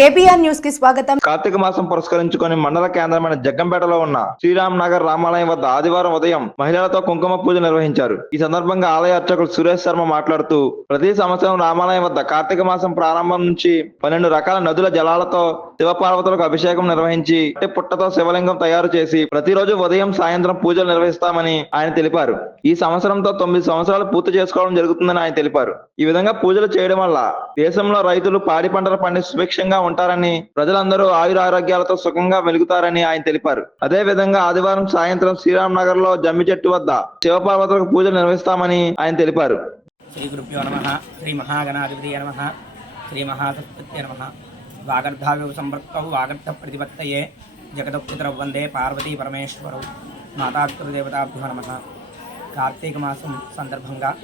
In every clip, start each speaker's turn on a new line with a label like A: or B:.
A: KBR న్యూస్కి స్వాగతం.
B: కార్తీక మాసం పురస్కరించుకొని మండల కేంద్రమైన జగ్గంపేటలో ఉన్న శ్రీరామ్ నగర్ రామాలయం వద్ద ఆదివారం ఉదయం మహిళలతో కుంకుమ పూజ నిర్వహించారు. ఈ సందర్భంగా ఆలయ అర్చకుడు సురేష్ శర్మ మాట్లాడుతూ ప్రతి సంవత్సరం రామాలయం వద్ద కార్తీక మాసం ప్రారంభం నుంచి పన్నెండు రకాల నదుల జలాలతో శివపార్వతులకు అభిషేకం నిర్వహించి పుట్టతో శివలింగం తయారు చేసి ప్రతిరోజు ఉదయం సాయంత్రం పూజలు నిర్వహిస్తామని ఆయన తెలిపారు. ఈ సంవత్సరంతో తొమ్మిది సంవత్సరాలు పూర్తి చేసుకోవడం జరుగుతుందని ఆయన తెలిపారు. ఈ విధంగా పూజలు చేయడం వల్ల దేశంలో రైతులు పాడి పంటలు పండి సుభిక్షంగా ఉంటారని ప్రజలందరూ ఆయుర ఆరోగ్యాలతో సుఖంగా వెలుగుతారని ఆయన తెలిపారు. అదే విధంగా ఆదివారం సాయంత్రం శ్రీరామ్ నగర్లో జమ్మి చెట్టు వద్ద శివపార్వతులకు పూజలు నిర్వహిస్తామని ఆయన తెలిపారు.
C: శ్రీ గురుభ్యో నమ శ్రీ మహాగణాధిపతి నమ శ్రీ మహాసరస్వతి నమ. వాగర్ధావ్య సంపృక్తౌ ప్రతిపత్తయే జగదపితరౌ వందే పార్వతీ పరమేశ్వరౌ. మాతాపితృదేవతాభ్యో నమ. కార్తీక మాసం సందర్భంగా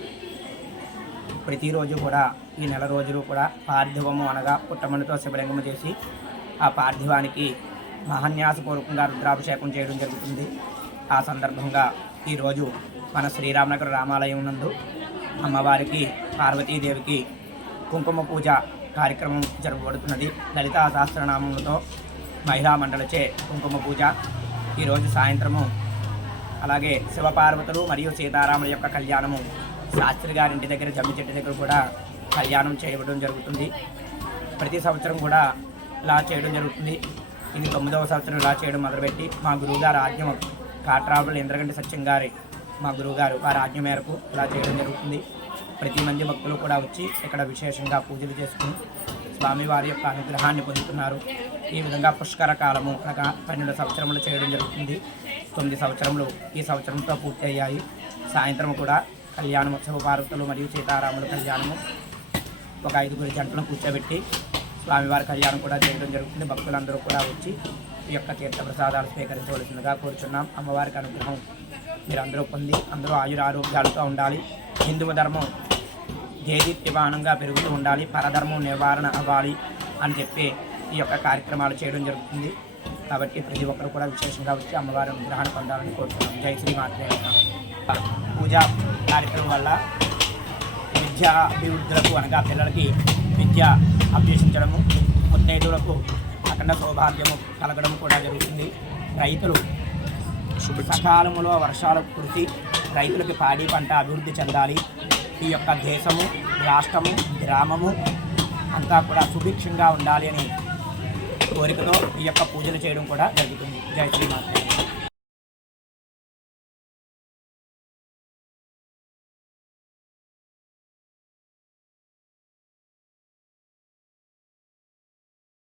C: ప్రతిరోజు కూడా ఈ నెల రోజులు కూడా పార్థివము అనగా పుట్టమణితో శివలింగము చేసి ఆ పార్థివానికి మహాన్యాసపూర్వకంగా రుద్రాభిషేకం చేయడం జరుగుతుంది. ఆ సందర్భంగా ఈరోజు మన శ్రీరామనగర్ రామాలయం నందు అమ్మవారికి పార్వతీదేవికి కుంకుమ పూజ కార్యక్రమం జరగబడుతున్నది లలితా సహస్రనామములతో మహిళా మండలిచే కుంకుమ పూజ ఈరోజు సాయంత్రము. అలాగే శివపార్వతులు మరియు సీతారాముల యొక్క కళ్యాణము శాస్త్రి గారి ఇంటి దగ్గర జమ్మి చెట్టు దగ్గర కూడా కళ్యాణం చేయడం జరుగుతుంది. ప్రతి సంవత్సరం కూడా ఇలా చేయడం జరుగుతుంది. ఇది తొమ్మిదవ సంవత్సరం ఇలా చేయడం మొదలుపెట్టి మా గురువుగారు ఆజ్ఞ కాట్రాబుల ఇంద్రగంటి సత్యం గారి మా గురువుగారు వారి ఆజ్ఞ మేరకు ఇలా చేయడం జరుగుతుంది. ప్రతి మంది భక్తులు కూడా వచ్చి ఇక్కడ విశేషంగా పూజలు చేసుకుని స్వామివారి యొక్క అనుగ్రహాన్ని పొందుతున్నారు. ఈ విధంగా పుష్కర కాలము అనగా పన్నెండు సంవత్సరములు చేయడం జరుగుతుంది. తొమ్మిది సంవత్సరములు ఈ సంవత్సరంతో పూర్తి అయ్యాయి సాయంత్రం కూడా కళ్యాణము పార్వతులు మరియు సీతారాముల కళ్యాణము. ఒక ఐదుగురు జంటలను కూర్చోబెట్టి స్వామివారి కళ్యాణం కూడా చేయడం జరుగుతుంది. భక్తులందరూ కూడా వచ్చి ఈ యొక్క తీర్థ ప్రసాదాలు స్వీకరించవలసిందిగా కోరుచున్నాం. అమ్మవారికి అనుగ్రహం మీరందరూ పొంది అందరూ ఆయుర ఆరోగ్యాలతో ఉండాలి. హిందూ ధర్మం దేదీప్యమానంగా పెరుగుతూ ఉండాలి. పరధర్మం నివారణ అవ్వాలి అని చెప్పి ఈ యొక్క కార్యక్రమాలు చేయడం జరుగుతుంది. కాబట్టి ప్రతి ఒక్కరు కూడా విశేషంగా వచ్చి అమ్మవారి అనుగ్రహాన్ని పొందాలని కోరుతున్నాం జై శ్రీ మాత్రే పూజ కార్యక్రమం వల్ల విద్యా అభివృద్ధులకు అనగా పిల్లలకి విద్య అభ్యసించడము ముత్తైదులకు అఖండ సౌభాగ్యము కలగడం కూడా జరుగుతుంది. రైతులు సకాలంలో వర్షాలు కురిసి రైతులకి పాడి పంట అభివృద్ధి చెందాలి. ఈ యొక్క దేశము రాష్ట్రము గ్రామము అంతా కూడా సుభిక్షంగా ఉండాలి అని కోరికతో ఈ యొక్క పూజలు చేయడం కూడా జరుగుతుంది. జై శ్రీమాత.